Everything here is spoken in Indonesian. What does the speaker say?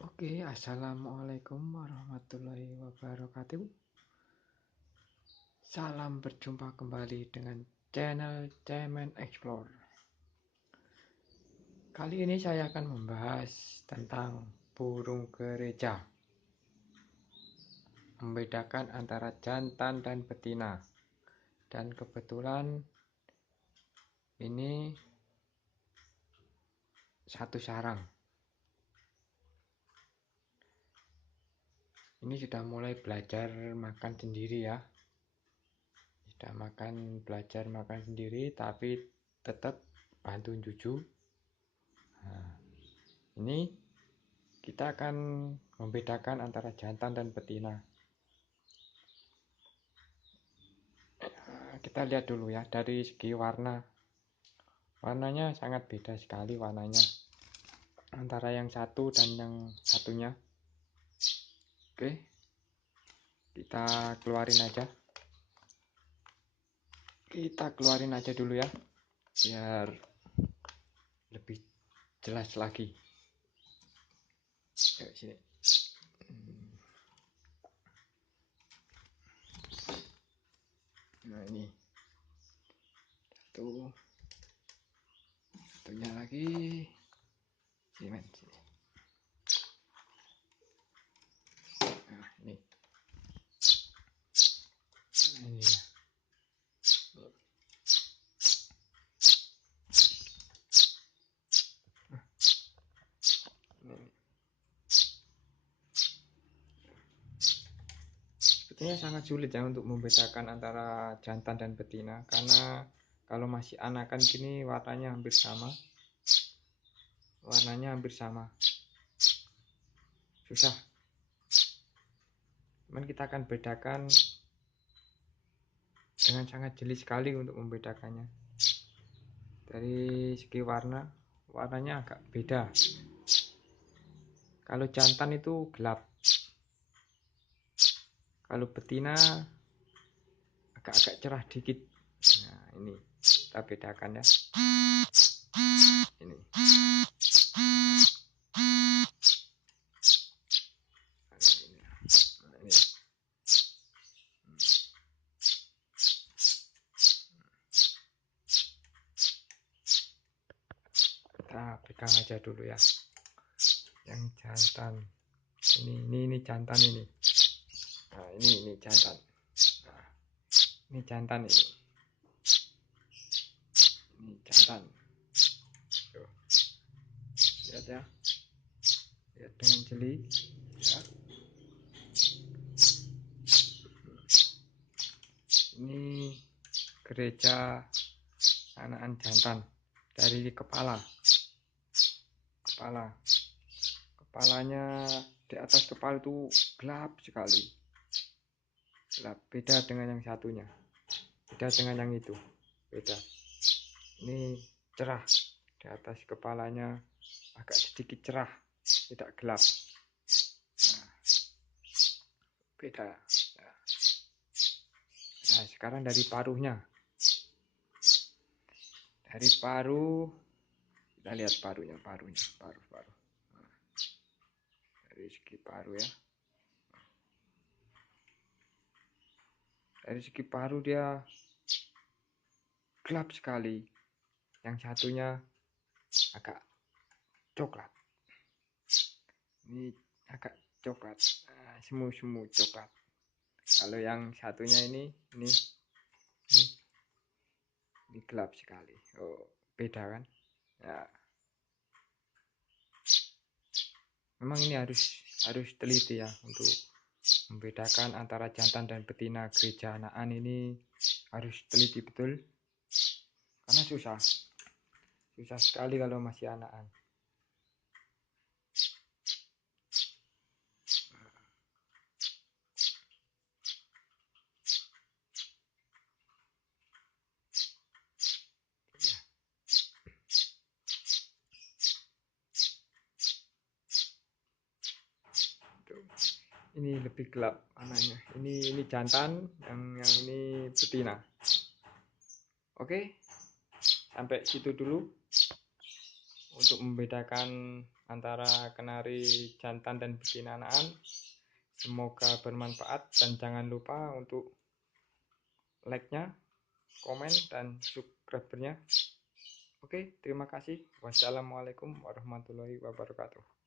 Oke, assalamualaikum warahmatullahi wabarakatuh. Salam berjumpa kembali dengan channel Cemen Explore. Kali ini saya akan membahas tentang burung gereja, membedakan antara jantan dan betina. Dan kebetulan ini satu sarang. Ini sudah mulai belajar makan sendiri ya. Sudah belajar makan sendiri, tapi tetap bantu cucu. Nah, ini kita akan membedakan antara jantan dan betina. Kita lihat dulu ya dari segi warna. Warnanya sangat beda sekali warnanya antara yang satu dan yang satunya. Oke, kita keluarin aja. Kita keluarin aja dulu ya, biar lebih jelas lagi. Yuk, sini. Nah ini satunya lagi. Sini men, sini. Nah ini ya. Sebetulnya sangat sulit ya untuk membedakan antara jantan dan betina, karena kalau masih anakan gini warnanya hampir sama. Susah. Cuman kita akan bedakan dengan sangat jeli sekali untuk membedakannya. Dari segi warnanya agak beda. Kalau jantan itu gelap, kalau betina agak-agak cerah dikit. Nah ini kita bedakan ya. Ini kita pegang aja dulu ya yang jantan. Ini jantan ini. Nah ini jantan. Nah, ini jantan ini jantan. Tuh. Lihat ya, lihat dengan jeli ya. Ini gereja anakan jantan. Dari kepalanya, di atas kepala itu gelap sekali, gelap, beda dengan yang satunya, beda dengan yang itu, beda. Ini cerah, di atas kepalanya agak sedikit cerah, tidak gelap. Nah, beda ya. Nah sekarang dari paruhnya, kita lihat paruh. Nah, dari segi paruh ya, dari segi paruh dia gelap sekali, yang satunya agak coklat. Ini agak coklat, semu coklat. Kalau yang satunya ini gelap sekali. Oh, beda kan? Ya. Memang ini harus teliti ya untuk membedakan antara jantan dan betina gereja anakan. Ini harus teliti betul, karena susah sekali kalau masih anakan. Ini lebih gelap warnanya. Ini jantan, yang ini betina. Oke, sampai situ dulu. untuk membedakan antara kenari jantan dan betinaan. Semoga bermanfaat dan jangan lupa untuk like-nya, komen, dan subscribe-nya. Oke, terima kasih. Wassalamualaikum warahmatullahi wabarakatuh.